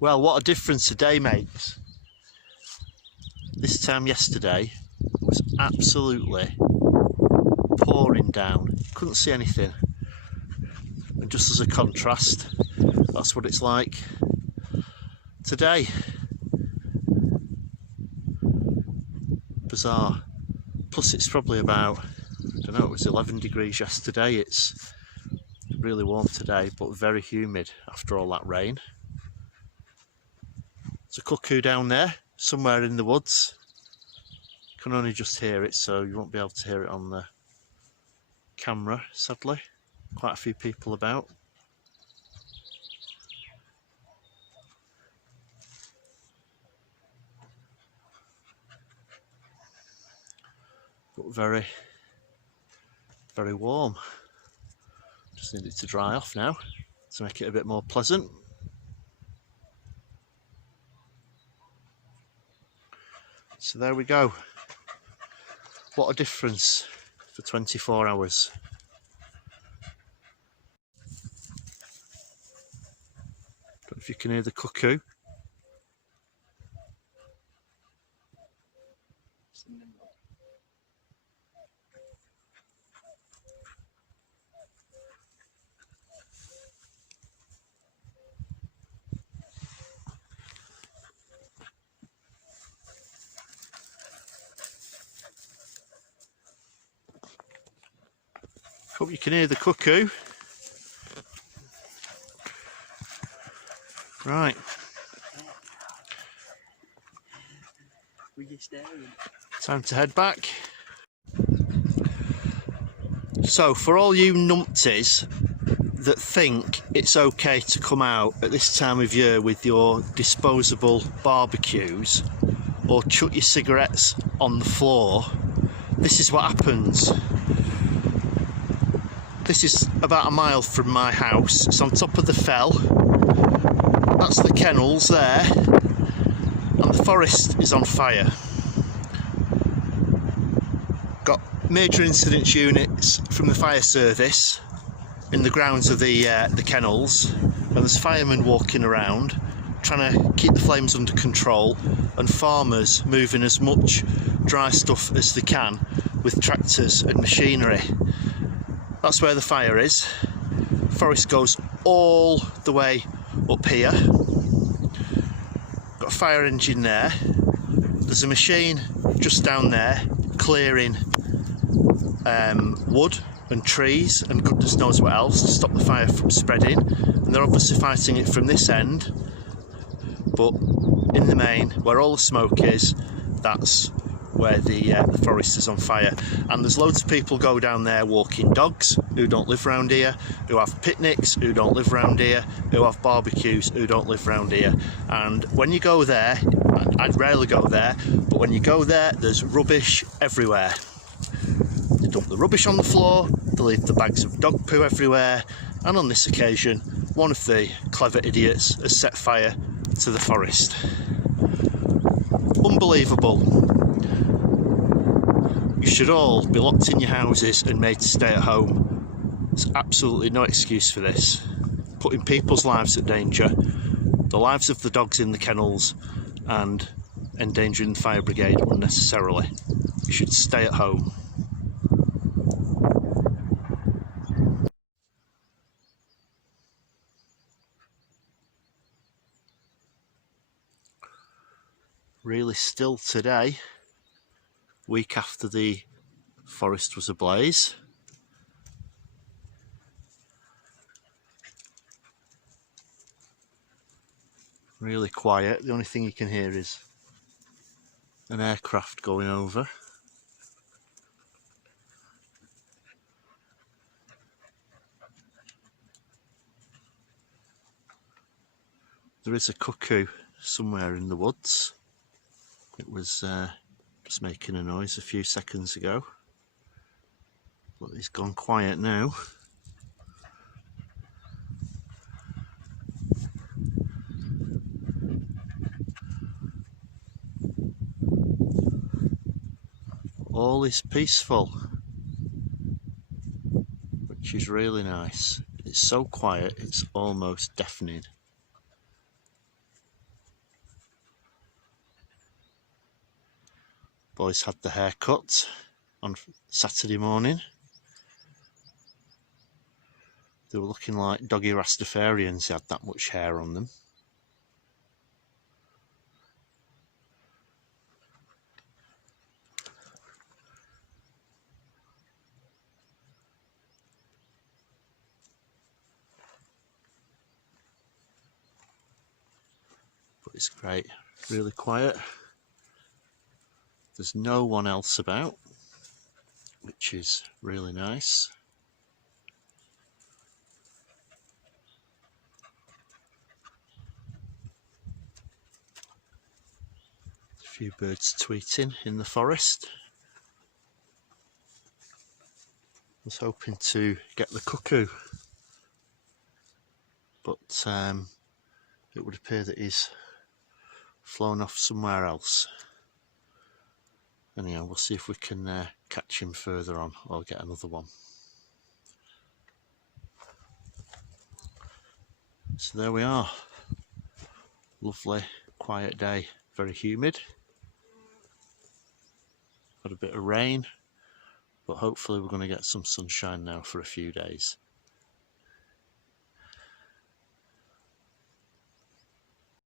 Well, what a difference a day makes. This time yesterday it was absolutely pouring down, couldn't see anything, and just as a contrast, that's what it's like today. Bizarre. Plus it's probably about, I don't know, it was 11 degrees yesterday. It's really warm today, but very humid after all that rain. There's a cuckoo down there, somewhere in the woods. You can only just hear it, so you won't be able to hear it on the camera, sadly. Quite a few people about. But very, very warm. Just need it to dry off now to make it a bit more pleasant. So there we go. What a difference for 24 hours. Don't know if you can hear the cuckoo. Hope you can hear the cuckoo. Right. Time to head back. So for all you numpties that think it's okay to come out at this time of year with your disposable barbecues or chuck your cigarettes on the floor, this is what happens. This is about a mile from my house. It's on top of the fell. That's the kennels there, and the forest is on fire. Got major incident units from the fire service in the grounds of the kennels, and there's firemen walking around trying to keep the flames under control, and farmers moving as much dry stuff as they can with tractors and machinery. That's where the fire is. Forest goes all the way up here. Got a fire engine there. There's a machine just down there clearing wood and trees and goodness knows what else to stop the fire from spreading. And they're obviously fighting it from this end. But in the main, where all the smoke is, that's where the forest is on fire. And there's loads of people go down there walking dogs who don't live round here, who have picnics who don't live round here, who have barbecues who don't live round here. And when you go there, I'd rarely go there, but when you go there, there's rubbish everywhere. They dump the rubbish on the floor, they leave the bags of dog poo everywhere, and on this occasion, one of the clever idiots has set fire to the forest. Unbelievable. You should all be locked in your houses and made to stay at home. There's absolutely no excuse for this. Putting people's lives at danger, the lives of the dogs in the kennels, and endangering the fire brigade unnecessarily. You should stay at home. Really still today, week after the forest was ablaze. Really quiet. The only thing you can hear is an aircraft going over. There is a cuckoo somewhere in the woods. It was just making a noise a few seconds ago, but it's gone quiet now. All is peaceful, which is really nice. It's so quiet, it's almost deafening. Boys had the haircut on Saturday morning. They were looking like doggy Rastafarians, they had that much hair on them. But it's great, really quiet. There's no one else about, which is really nice. A few birds tweeting in the forest. I was hoping to get the cuckoo, but it would appear that he's flown off somewhere else. Anyhow, we'll see if we can catch him further on or get another one. So there we are. Lovely, quiet day, very humid. Got a bit of rain, but hopefully we're going to get some sunshine now for a few days.